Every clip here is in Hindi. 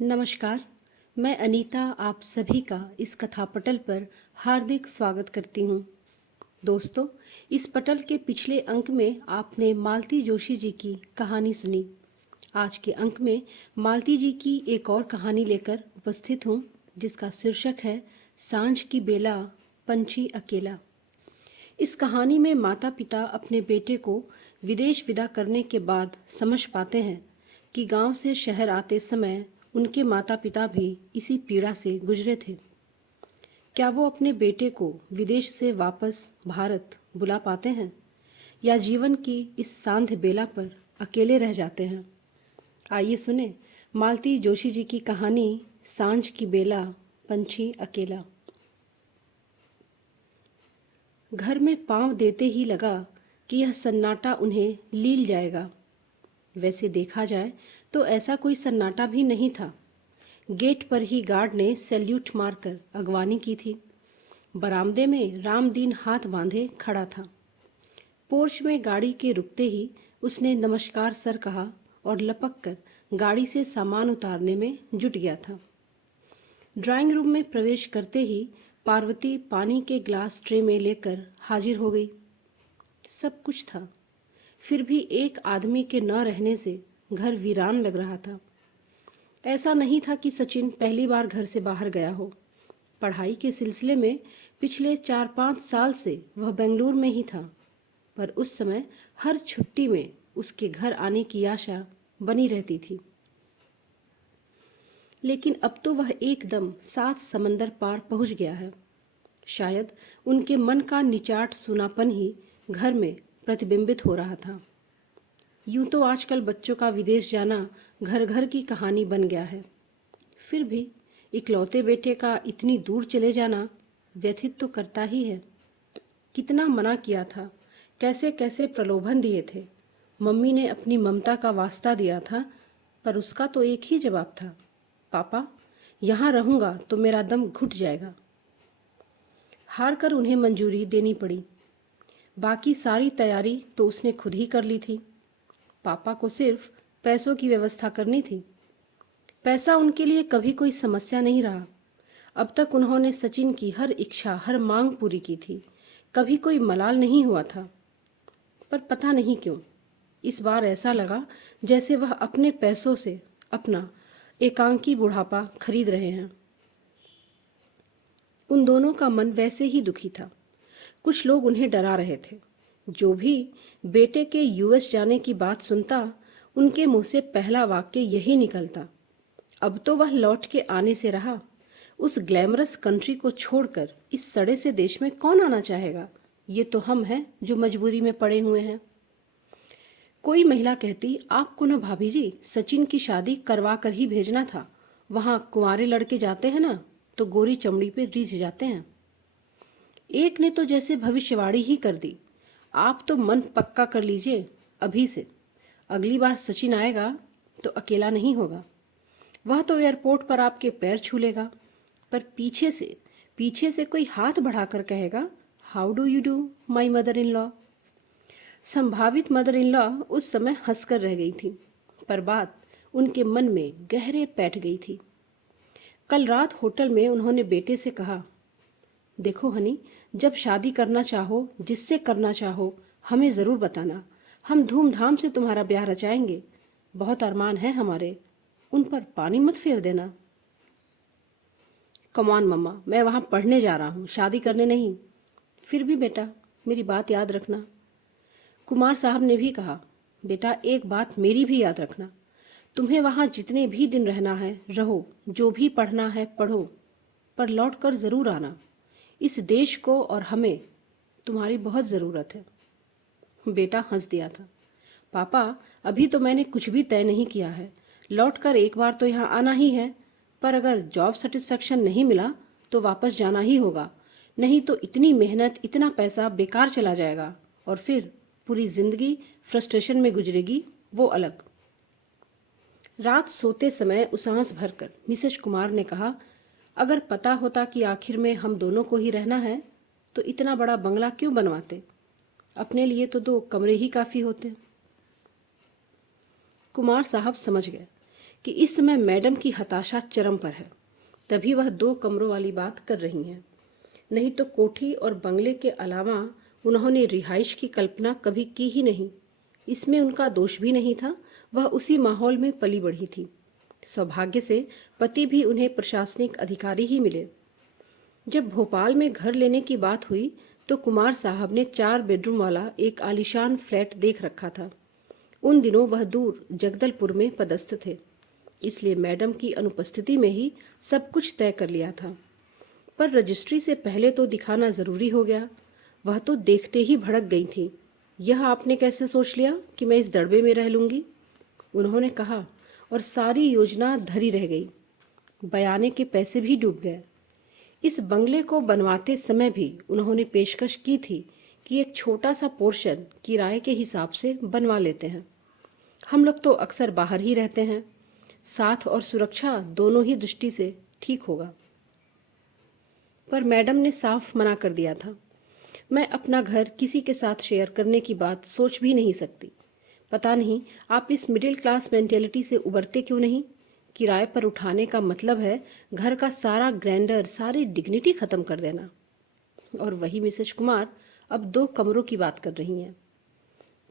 नमस्कार। मैं अनीता आप सभी का इस कथा पटल पर हार्दिक स्वागत करती हूँ। दोस्तों, इस पटल के पिछले अंक में आपने मालती जोशी जी की कहानी सुनी। आज के अंक में मालती जी की एक और कहानी लेकर उपस्थित हूँ, जिसका शीर्षक है सांझ की बेला, पंछी अकेला। इस कहानी में माता पिता अपने बेटे को विदेश विदा करने के बाद समझ पाते हैं कि गांव से शहर आते समय उनके माता पिता भी इसी पीड़ा से गुजरे थे। क्या वो अपने बेटे को विदेश से वापस भारत बुला पाते हैं या जीवन की इस सांध बेला पर अकेले रह जाते हैं? आइए सुने मालती जोशी जी की कहानी सांझ की बेला, पंछी अकेला। घर में पांव देते ही लगा कि यह सन्नाटा उन्हें लील जाएगा। वैसे देखा जाए तो ऐसा कोई सन्नाटा भी नहीं था। गेट पर ही गार्ड ने सैल्यूट मारकर अगवानी की थी। बरामदे में रामदीन हाथ बांधे खड़ा था। पोर्च में गाड़ी के रुकते ही उसने नमस्कार सर कहा और लपक कर गाड़ी से सामान उतारने में जुट गया था। ड्राइंग रूम में प्रवेश करते ही पार्वती पानी के ग्लास ट्रे में लेकर हाजिर हो गई। सब कुछ था, फिर भी एक आदमी के न रहने से घर वीरान लग रहा था। ऐसा नहीं था कि सचिन पहली बार घर से बाहर गया हो। पढ़ाई के सिलसिले में पिछले 4-5 साल से वह बेंगलुरु में ही था, पर उस समय हर छुट्टी में उसके घर आने की आशा बनी रहती थी। लेकिन अब तो वह एकदम 7 समंदर पार पहुंच गया है। शायद उनके मन का निचाट सूनापन ही घर में प्रतिबिंबित हो रहा था। यूं तो आजकल बच्चों का विदेश जाना घर घर की कहानी बन गया है, फिर भी इकलौते बेटे का इतनी दूर चले जाना व्यथित तो करता ही है। कितना मना किया था, कैसे कैसे प्रलोभन दिए थे। मम्मी ने अपनी ममता का वास्ता दिया था, पर उसका तो एक ही जवाब था, पापा यहाँ रहूंगा तो मेरा दम घुट जाएगा। हार कर उन्हें मंजूरी देनी पड़ी। बाकी सारी तैयारी तो उसने खुद ही कर ली थी। पापा को सिर्फ पैसों की व्यवस्था करनी थी। पैसा उनके लिए कभी कोई समस्या नहीं रहा। अब तक उन्होंने सचिन की हर इच्छा, हर मांग पूरी की थी। कभी कोई मलाल नहीं हुआ था। पर पता नहीं क्यों इस बार ऐसा लगा जैसे वह अपने पैसों से अपना एकांकी बुढ़ापा खरीद रहे हैं। उन दोनों का मन वैसे ही दुखी था। कुछ लोग उन्हें डरा रहे थे। जो भी बेटे के यूएस जाने की बात सुनता, उनके मुंह से पहला वाक्य यही निकलता, अब तो वह लौट के आने से रहा। उस ग्लैमरस कंट्री को छोड़कर इस सड़े से देश में कौन आना चाहेगा? ये तो हम हैं जो मजबूरी में पड़े हुए हैं। कोई महिला कहती, आपको न भाभी जी सचिन की शादी करवा कर ही भेजना था। वहां कुंवारे लड़के जाते हैं ना तो गोरी चमड़ी पे रीझ जाते हैं। एक ने तो जैसे भविष्यवाणी ही कर दी, आप तो मन पक्का कर लीजिए अभी से, अगली बार सचिन आएगा तो अकेला नहीं होगा। वह तो एयरपोर्ट पर आपके पैर छू लेगा, पर पीछे से कोई हाथ बढ़ाकर कहेगा, how do you do my mother in law. संभावित मदर इन लॉ उस समय हंसकर रह गई थी, पर बात उनके मन में गहरे बैठ गई थी। कल रात होटल में उन्होंने बेटे से कहा, देखो हनी, जब शादी करना चाहो, जिससे करना चाहो, हमें ज़रूर बताना। हम धूमधाम से तुम्हारा ब्याह रचाएंगे। बहुत अरमान है हमारे, उन पर पानी मत फेर देना। कमान मम्मा, मैं वहाँ पढ़ने जा रहा हूँ, शादी करने नहीं। फिर भी बेटा, मेरी बात याद रखना। कुमार साहब ने भी कहा, बेटा एक बात मेरी भी याद रखना, तुम्हें वहाँ जितने भी दिन रहना है रहो, जो भी पढ़ना है पढ़ो, पर लौट कर ज़रूर आना। इस देश को और हमें तुम्हारी बहुत ज़रूरत है। बेटा हंस दिया था, पापा अभी तो मैंने कुछ भी तय नहीं किया है। लौट कर एक बार तो यहाँ आना ही है, पर अगर जॉब सेटिस्फेक्शन नहीं मिला तो वापस जाना ही होगा। नहीं तो इतनी मेहनत, इतना पैसा बेकार चला जाएगा और फिर पूरी जिंदगी फ्रस्ट्रेशन में गुजरेगी, वो अलग। रात सोते समय उसांस भरकर मिसेज कुमार ने कहा, अगर पता होता कि आखिर में हम दोनों को ही रहना है तो इतना बड़ा बंगला क्यों बनवाते? अपने लिए तो 2 कमरे ही काफ़ी होते। कुमार साहब समझ गए कि इस समय मैडम की हताशा चरम पर है, तभी वह 2 कमरों वाली बात कर रही हैं। नहीं तो कोठी और बंगले के अलावा उन्होंने रिहाइश की कल्पना कभी की ही नहीं। इसमें उनका दोष भी नहीं था, वह उसी माहौल में पली बढ़ी थी। सौभाग्य से पति भी उन्हें प्रशासनिक अधिकारी ही मिले। जब भोपाल में घर लेने की बात हुई तो कुमार साहब ने 4 बेडरूम वाला एक आलीशान फ्लैट देख रखा था। उन दिनों वह दूर जगदलपुर में पदस्थ थे, इसलिए मैडम की अनुपस्थिति में ही सब कुछ तय कर लिया था। पर रजिस्ट्री से पहले तो दिखाना जरूरी हो गया। वह तो देखते ही भड़क गई थी। यह आपने कैसे सोच लिया कि मैं इस दड़बे में रह लूंगी? उन्होंने कहा, और सारी योजना धरी रह गई। बयाने के पैसे भी डूब गए। इस बंगले को बनवाते समय भी उन्होंने पेशकश की थी कि एक छोटा सा पोर्शन किराए के हिसाब से बनवा लेते हैं। हम लोग तो अक्सर बाहर ही रहते हैं, साथ और सुरक्षा दोनों ही दृष्टि से ठीक होगा। पर मैडम ने साफ मना कर दिया था। मैं अपना घर किसी के साथ शेयर करने की बात सोच भी नहीं सकती। पता नहीं आप इस मिडिल क्लास मेंटेलिटी से उबरते क्यों नहीं? किराए पर उठाने का मतलब है घर का सारा ग्रैंडर, सारी डिग्निटी खत्म कर देना। और वही मिसेस कुमार अब 2 कमरों की बात कर रही हैं।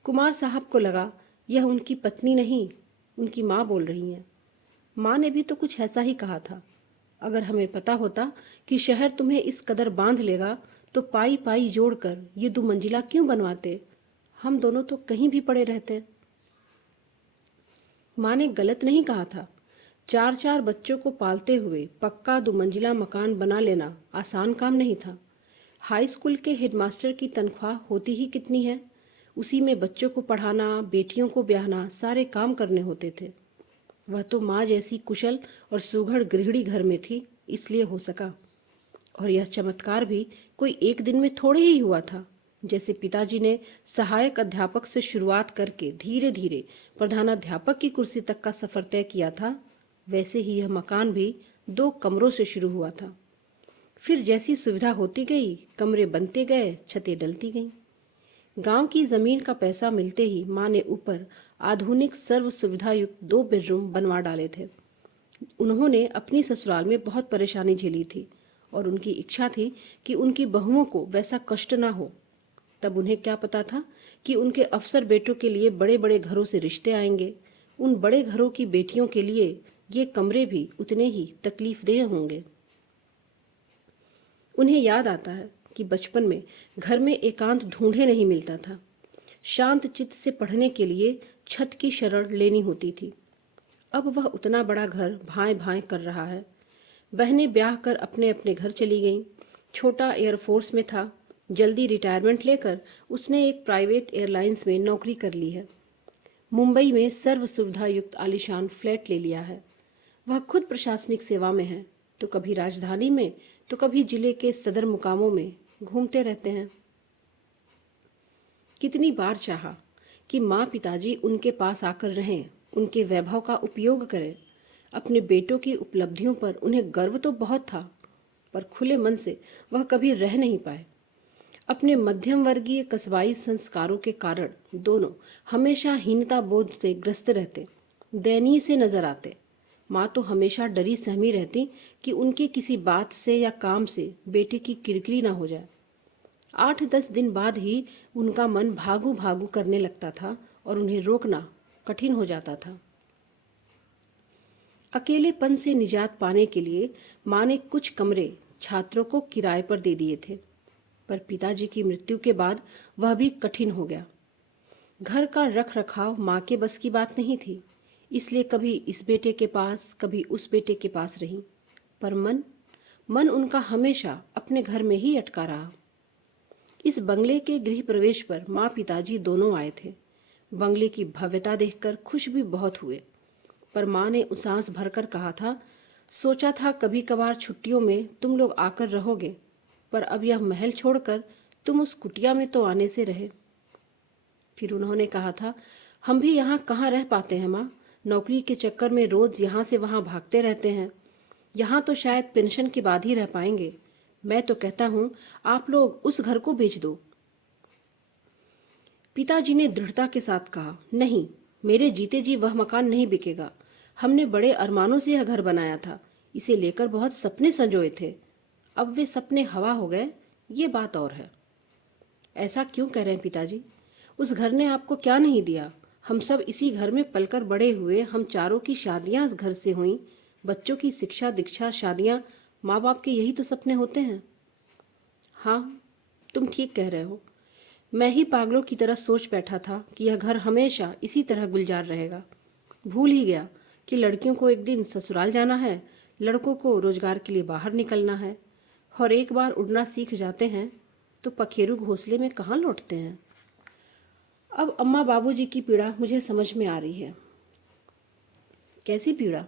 कुमार साहब को लगा यह उनकी पत्नी नहीं, उनकी माँ बोल रही हैं। माँ ने भी तो कुछ ऐसा ही कहा था, अगर हमें पता होता कि शहर तुम्हें इस कदर बांध लेगा तो पाई पाई जोड़कर ये 2 मंजिला क्यों बनवाते? हम दोनों तो कहीं भी पड़े रहते। माँ ने गलत नहीं कहा था। 4-4 बच्चों को पालते हुए पक्का 2 मंजिला मकान बना लेना आसान काम नहीं था। हाई स्कूल के हेडमास्टर की तनख्वाह होती ही कितनी है? उसी में बच्चों को पढ़ाना, बेटियों को ब्याहना, सारे काम करने होते थे। वह तो माँ जैसी कुशल और सुघड़ गृहिणी घर में थी, इसलिए हो सका। और यह चमत्कार भी कोई एक दिन में थोड़े ही हुआ था। जैसे पिताजी ने सहायक अध्यापक से शुरुआत करके धीरे धीरे प्रधानाध्यापक की कुर्सी तक का सफर तय किया था, वैसे ही यह मकान भी 2 कमरों से शुरू हुआ था। फिर जैसी सुविधा होती गई, कमरे बनते गए, छतें डलती गईं। गांव की जमीन का पैसा मिलते ही माँ ने ऊपर आधुनिक सर्व सुविधा युक्त 2 बेडरूम बनवा डाले थे। उन्होंने अपनी ससुराल में बहुत परेशानी झेली थी और उनकी इच्छा थी कि उनकी बहुओं को वैसा कष्ट ना हो। तब उन्हें क्या पता था कि उनके अफसर बेटों के लिए बड़े बड़े घरों से रिश्ते आएंगे। उन बड़े घरों की बेटियों के लिए ये कमरे भी उतने ही तकलीफदेह होंगे। उन्हें याद आता है कि बचपन में घर में एकांत ढूंढे नहीं मिलता था। शांत चित्त से पढ़ने के लिए छत की शरण लेनी होती थी। अब वह उतना बड़ा घर भाएं भाएं कर रहा है। बहनें ब्याह कर अपने अपने घर चली गईं। छोटा एयरफोर्स में था, जल्दी रिटायरमेंट लेकर उसने एक प्राइवेट एयरलाइंस में नौकरी कर ली है। मुंबई में सर्व सुविधा युक्त आलीशान फ्लैट ले लिया है। वह खुद प्रशासनिक सेवा में है, तो कभी राजधानी में तो कभी जिले के सदर मुकामों में घूमते रहते हैं। कितनी बार चाहा कि माँ पिताजी उनके पास आकर रहें, उनके वैभव का उपयोग करें। अपने बेटों की उपलब्धियों पर उन्हें गर्व तो बहुत था, पर खुले मन से वह कभी रह नहीं पाए। अपने मध्यम वर्गीय कस्बाई संस्कारों के कारण दोनों हमेशा हीनता बोध से ग्रस्त रहते, दयनीय से नजर आते। माँ तो हमेशा डरी सहमी रहती कि उनकी किसी बात से या काम से बेटे की किरकिरी ना हो जाए। 8-10 दिन बाद ही उनका मन भागू भागू करने लगता था और उन्हें रोकना कठिन हो जाता था। अकेलेपन से निजात पाने के लिए माँ ने कुछ कमरे छात्रों को किराए पर दे दिए थे, पर पिताजी की मृत्यु के बाद वह भी कठिन हो गया। घर का रख रखाव माँ के बस की बात नहीं थी, इसलिए कभी इस बेटे के पास, कभी उस बेटे के पास रही। पर मन उनका हमेशा अपने घर में ही अटका रहा। इस बंगले के गृह प्रवेश पर माँ पिताजी दोनों आए थे। बंगले की भव्यता देखकर खुश भी बहुत हुए, पर माँ ने उसास भरकर कहा था, सोचा था कभी कभार छुट्टियों में तुम लोग आकर रहोगे, पर अब यह महल छोड़कर तुम उस कुटिया में तो आने से रहे। फिर उन्होंने कहा था, हम भी यहाँ कहाँ रह पाते हैं माँ, नौकरी के चक्कर में रोज यहाँ से वहाँ भागते रहते हैं। यहाँ तो शायद पेंशन के बाद ही रह पाएंगे। मैं तो कहता हूँ आप लोग उस घर को बेच दो। पिताजी ने दृढ़ता के साथ कहा, नहीं, मेरे जीते जी वह मकान नहीं बिकेगा। हमने बड़े अरमानों से यह घर बनाया था, इसे लेकर बहुत सपने संजोए थे। अब वे सपने हवा हो गए, ये बात और है। ऐसा क्यों कह रहे हैं पिताजी? उस घर ने आपको क्या नहीं दिया? हम सब इसी घर में पलकर बड़े हुए, हम चारों की शादियां इस घर से हुई, बच्चों की शिक्षा दीक्षा शादियां, माँ बाप के यही तो सपने होते हैं। हाँ, तुम ठीक कह रहे हो। मैं ही पागलों की तरह सोच बैठा था कि यह घर हमेशा इसी तरह गुलजार रहेगा। भूल ही गया कि लड़कियों को एक दिन ससुराल जाना है, लड़कों को रोजगार के लिए बाहर निकलना है, और एक बार उड़ना सीख जाते हैं तो पखेरु घोंसले में कहाँ लौटते हैं। अब अम्मा बाबूजी की पीड़ा मुझे समझ में आ रही है। कैसी पीड़ा?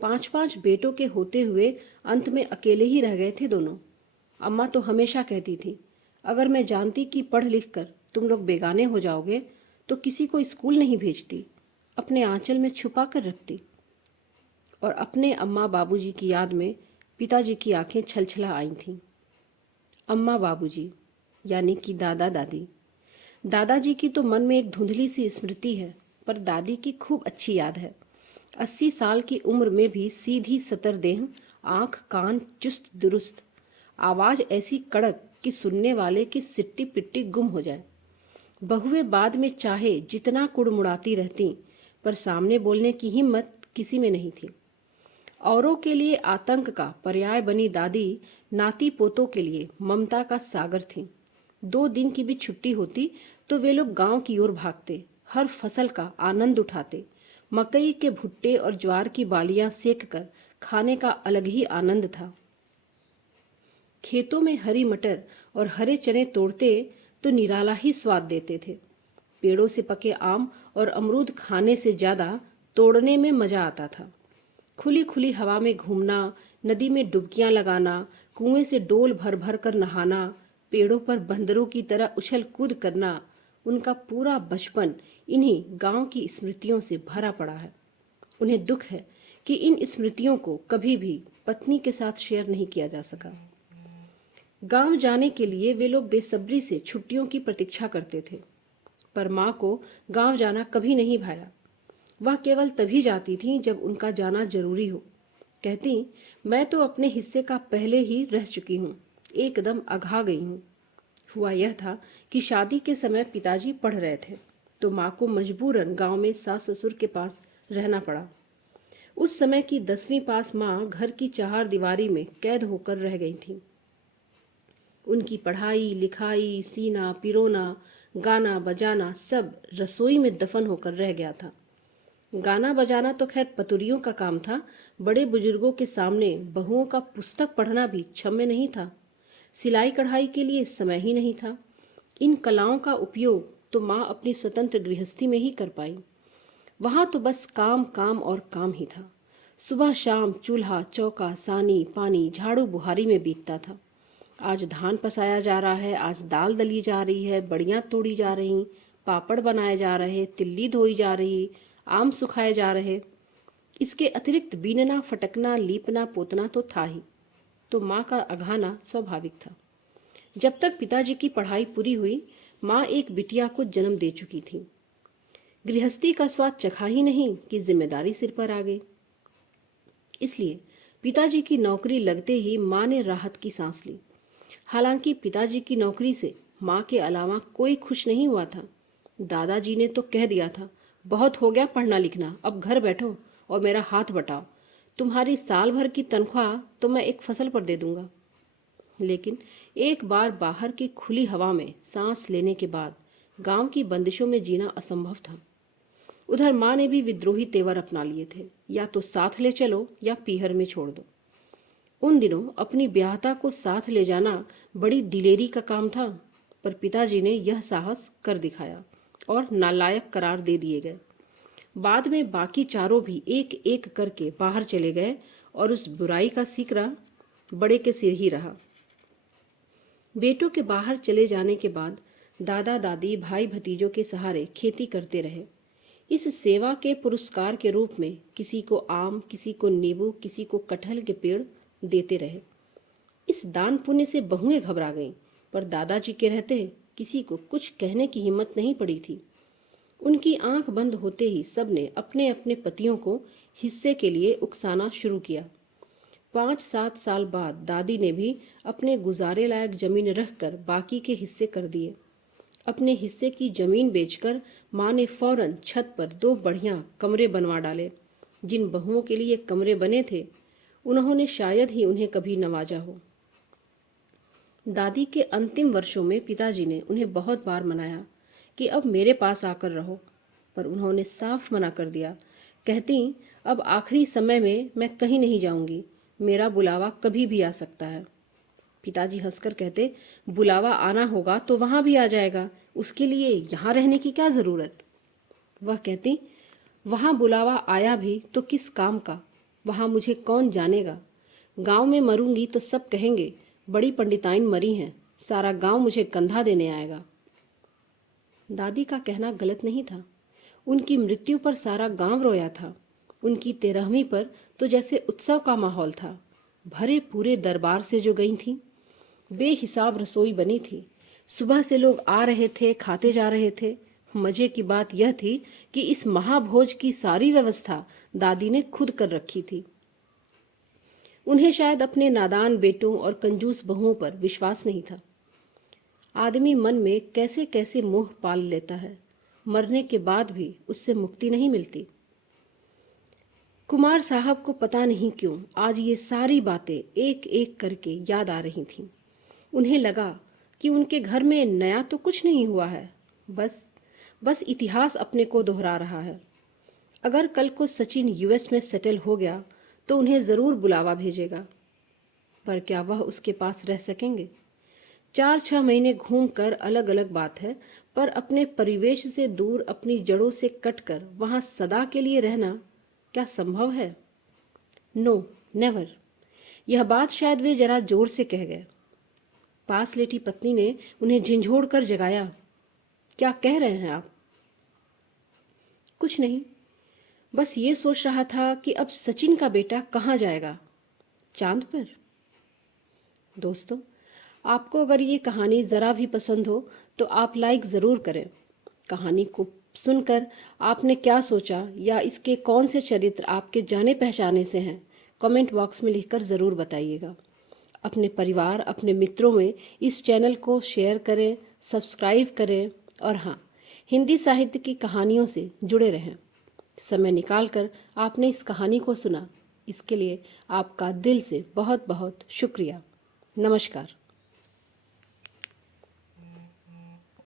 5-5 बेटों के होते हुए अंत में अकेले ही रह गए थे दोनों। अम्मा तो हमेशा कहती थी, अगर मैं जानती कि पढ़ लिख कर तुम लोग बेगाने हो जाओगे तो किसी को स्कूल नहीं भेजती, अपने आंचल में छुपा कर रखती। और अपने अम्मा बाबूजी की याद में पिताजी की आंखें छलछला आई थीं। अम्मा बाबूजी यानी कि दादा दादी। दादाजी की तो मन में एक धुंधली सी स्मृति है, पर दादी की खूब अच्छी याद है। 80 साल की उम्र में भी सीधी सतर देह, आंख कान चुस्त दुरुस्त, आवाज ऐसी कड़क कि सुनने वाले की सिट्टी पिट्टी गुम हो जाए। बहुएं बाद में चाहे जितना कुड़मुड़ाती रहती, पर सामने बोलने की हिम्मत किसी में नहीं थी। औरों के लिए आतंक का पर्याय बनी दादी नाती पोतों के लिए ममता का सागर थी। 2 दिन की भी छुट्टी होती तो वे लोग गांव की ओर भागते, हर फसल का आनंद उठाते। मकई के भुट्टे और ज्वार की बालियां सेक कर खाने का अलग ही आनंद था। खेतों में हरी मटर और हरे चने तोड़ते तो निराला ही स्वाद देते थे। पेड़ों से पके आम और अमरूद खाने से ज्यादा तोड़ने में मजा आता था। खुली खुली हवा में घूमना, नदी में डुबकियां लगाना, कुएं से डोल भर भर कर नहाना, पेड़ों पर बंदरों की तरह उछल कूद करना, उनका पूरा बचपन इन्हीं गांव की स्मृतियों से भरा पड़ा है। उन्हें दुख है कि इन स्मृतियों को कभी भी पत्नी के साथ शेयर नहीं किया जा सका। गांव जाने के लिए वे लोग बेसब्री से छुट्टियों की प्रतीक्षा करते थे, पर माँ को गांव जाना कभी नहीं भाया। वह केवल तभी जाती थी जब उनका जाना जरूरी हो। कहती, मैं तो अपने हिस्से का पहले ही रह चुकी हूँ, एकदम अघा गई हूँ। हुआ यह था कि शादी के समय पिताजी पढ़ रहे थे, तो माँ को मजबूरन गांव में सास ससुर के पास रहना पड़ा। उस समय की 10वीं पास माँ घर की चार दीवारी में कैद होकर रह गई थी। उनकी पढ़ाई लिखाई, सीना पिरोना, गाना बजाना सब रसोई में दफन होकर रह गया था। गाना बजाना तो खैर पतुरियों का काम था, बड़े बुजुर्गों के सामने बहुओं का पुस्तक पढ़ना भी क्षम्य नहीं था। सिलाई कढ़ाई के लिए समय ही नहीं था। इन कलाओं का उपयोग तो माँ अपनी स्वतंत्र गृहस्थी में ही कर पाई। वहां तो बस काम काम और काम ही था। सुबह शाम चूल्हा चौका सानी पानी झाड़ू बुहारी में बीतता था। आज धान पसाया जा रहा है, आज दाल दली जा रही है, बड़ियां तोड़ी जा रही, पापड़ बनाए जा रहे, तिल्ली धोई जा रही, आम सुखाए जा रहे। इसके अतिरिक्त बीनना फटकना लीपना पोतना तो था ही, तो माँ का अघाना स्वाभाविक था। जब तक पिताजी की पढ़ाई पूरी हुई, माँ एक बिटिया को जन्म दे चुकी थी। गृहस्थी का स्वाद चखा ही नहीं कि जिम्मेदारी सिर पर आ गई। इसलिए पिताजी की नौकरी लगते ही माँ ने राहत की सांस ली। हालांकि पिताजी की नौकरी से माँ के अलावा कोई खुश नहीं हुआ था। दादाजी ने तो कह दिया था, बहुत हो गया पढ़ना लिखना, अब घर बैठो और मेरा हाथ बटाओ। तुम्हारी साल भर की तनख्वाह तो मैं एक फसल पर दे दूंगा। लेकिन एक बार बाहर की खुली हवा में सांस लेने के बाद गांव की बंदिशों में जीना असंभव था। उधर माँ ने भी विद्रोही तेवर अपना लिए थे, या तो साथ ले चलो या पीहर में छोड़ दो। उन दिनों अपनी ब्याहता को साथ ले जाना बड़ी दिलेरी का काम था, पर पिताजी ने यह साहस कर दिखाया और नालायक करार दे दिए गए। बाद में बाकी चारों भी एक एक करके बाहर चले गए और उस बुराई का सीकरा बड़े के सिर ही रहा। बेटों के बाहर चले जाने के बाद दादा दादी भाई भतीजों के सहारे खेती करते रहे। इस सेवा के पुरस्कार के रूप में किसी को आम, किसी को नींबू, किसी को कटहल के पेड़ देते रहे। इस दान पुण्य से बहुएं घबरा गईं, पर दादाजी के रहते किसी को कुछ कहने की हिम्मत नहीं पड़ी थी। उनकी आंख बंद होते ही सबने अपने अपने पतियों को हिस्से के लिए उकसाना शुरू किया। 5-7 साल बाद दादी ने भी अपने गुजारे लायक जमीन रखकर बाकी के हिस्से कर दिए। अपने हिस्से की जमीन बेचकर माँ ने फौरन छत पर 2 बढ़िया कमरे बनवा डाले। जिन बहुओं के लिए कमरे बने थे उन्होंने शायद ही उन्हें कभी नवाजा हो। दादी के अंतिम वर्षों में पिताजी ने उन्हें बहुत बार मनाया कि अब मेरे पास आकर रहो, पर उन्होंने साफ मना कर दिया। कहती, अब आखिरी समय में मैं कहीं नहीं जाऊंगी, मेरा बुलावा कभी भी आ सकता है। पिताजी हंसकर कहते, बुलावा आना होगा तो वहां भी आ जाएगा, उसके लिए यहाँ रहने की क्या जरूरत। वह कहती, वहां बुलावा आया भी तो किस काम का, वहां मुझे कौन जानेगा। गांव में मरूंगी तो सब कहेंगे बड़ी पंडिताइन मरी हैं, सारा गांव मुझे कंधा देने आएगा। दादी का कहना गलत नहीं था। उनकी मृत्यु पर सारा गांव रोया था। उनकी 13वीं पर तो जैसे उत्सव का माहौल था। भरे पूरे दरबार से जो गई थी, बेहिसाब रसोई बनी थी। सुबह से लोग आ रहे थे, खाते जा रहे थे। मजे की बात यह थी कि इस महाभोज की सारी व्यवस्था दादी ने खुद कर रखी थी। उन्हें शायद अपने नादान बेटों और कंजूस बहुओं पर विश्वास नहीं था। आदमी मन में कैसे कैसे मोह पाल लेता है, मरने के बाद भी उससे मुक्ति नहीं मिलती। कुमार साहब को पता नहीं क्यों आज ये सारी बातें एक एक करके याद आ रही थीं। उन्हें लगा कि उनके घर में नया तो कुछ नहीं हुआ है, बस इतिहास अपने को दोहरा रहा है। अगर कल को सचिन यूएस में सेटल हो गया तो उन्हें जरूर बुलावा भेजेगा, पर क्या वह उसके पास रह सकेंगे? 4-6 महीने घूमकर अलग अलग बात है, पर अपने परिवेश से दूर, अपनी जड़ों से कटकर वहां सदा के लिए रहना क्या संभव है? No, never. यह बात शायद वे जरा जोर से कह गए। पास लेटी पत्नी ने उन्हें झिंझोड़ कर जगाया। क्या कह रहे हैं आप? कुछ नहीं, बस ये सोच रहा था कि अब सचिन का बेटा कहाँ जाएगा? चांद पर। दोस्तों, आपको अगर ये कहानी ज़रा भी पसंद हो तो आप लाइक ज़रूर करें। कहानी को सुनकर आपने क्या सोचा या इसके कौन से चरित्र आपके जाने पहचाने से हैं, कमेंट बॉक्स में लिखकर ज़रूर बताइएगा। अपने परिवार, अपने मित्रों में इस चैनल को शेयर करें, सब्सक्राइब करें और हाँ, हिंदी साहित्य की कहानियों से जुड़े रहें। समय निकालकर आपने इस कहानी को सुना, इसके लिए आपका दिल से बहुत बहुत शुक्रिया। नमस्कार।